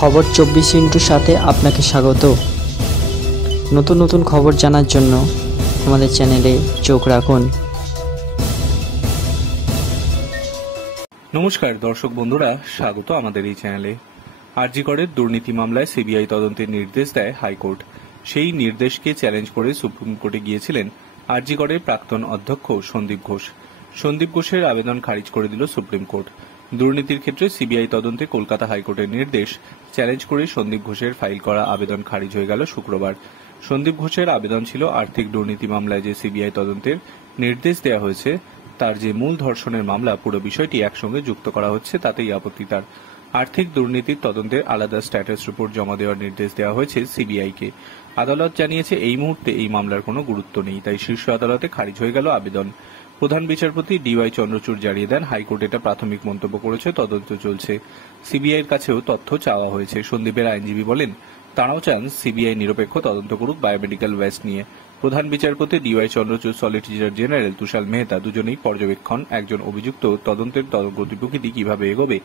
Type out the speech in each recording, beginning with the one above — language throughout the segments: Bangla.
খবর 24 সাথে আপনাকে স্বাগত। নতুন নতুন খবর জানার জন্য আমাদের চ্যানেলে চোখ রাখুন। নমস্কার দর্শক বন্ধুরা, স্বাগত আমাদের এই চ্যানেলে। আরজি করের দুর্নীতি মামলায় সিবিআই তদন্তের নির্দেশ দেয় হাইকোর্ট। সেই নির্দেশকে চ্যালেঞ্জ করে সুপ্রিম কোর্টে গিয়েছিলেন আরজি করের প্রাক্তন অধ্যক্ষ সন্দীপ ঘোষ। সন্দীপ ঘোষের আবেদন খারিজ করে দিল সুপ্রিম কোর্ট। দুর্নীতির ক্ষেত্রে সিবিআই তদন্তে কলকাতা হাইকোর্টের নির্দেশ চ্যালেঞ্জ করে সন্দীপ ঘোষের ফাইল করা আবেদন খারিজ হয়ে গেল শুক্রবার। সন্দীপ ঘোষের আবেদন ছিল আর্থিক দুর্নীতি মামলায় যে সিবিআই তদন্তের নির্দেশ দেওয়া হয়েছে তার যে মূল ধর্ষণের মামলা, পুরো বিষয়টি একসঙ্গে যুক্ত করা হচ্ছে, তাতেই আপত্তি তার। আর্থিক দুর্নীতির তদন্তের আলাদা স্ট্যাটাস রিপোর্ট জমা দেওয়ার নির্দেশ দেওয়া হয়েছে সিবিআইকে। আদালত জানিয়েছে এই মুহূর্তে এই মামলার কোনো গুরুত্ব নেই, তাই শীর্ষ আদালতে খারিজ হয়ে গেল আবেদন। প্রধান বিচারপতি ডিওয়াই চন্দ্রচূড় জানিয়ে দেন, হাইকোর্ট এটা প্রাথমিক মন্তব্য করেছে, তদন্ত চলছে। সিবিআইয়ের কাছেও তথ্য চাওয়া হয়েছে। সন্দীপের আইনজীবী বলেন, তাঁরাও চান সিবিআই নিরপেক্ষ তদন্ত করুক বায়োমেডিক্যাল ওয়েস্ট নিয়ে। প্রধান বিচারপতি ডিওয়াই চন্দ্রচূড়, সলিসিটর জেনারেল তুষার মেহতা দুজনেই পর্যবেক্ষণ, একজন অভিযুক্ত তদন্তের গতিপ্রকৃতি কিভাবে এগোবে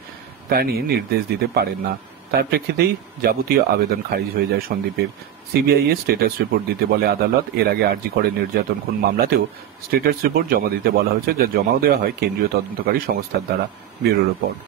তা নিয়ে নির্দেশ দিতে পারেন না। তার প্রেক্ষিতেই যাবতীয় আবেদন খারিজ হয়ে যায় সন্দীপের। সিবিআই এর স্ট্যাটাস রিপোর্ট দিতে বলে আদালত। এর আগে আরজি করে নির্যাতন খুন মামলাতেও স্ট্যাটাস রিপোর্ট জমা দিতে বলা হয়েছে, যা জমাও দেওয়া হয় কেন্দ্রীয় তদন্তকারী সংস্থার দ্বারা। Bureau report.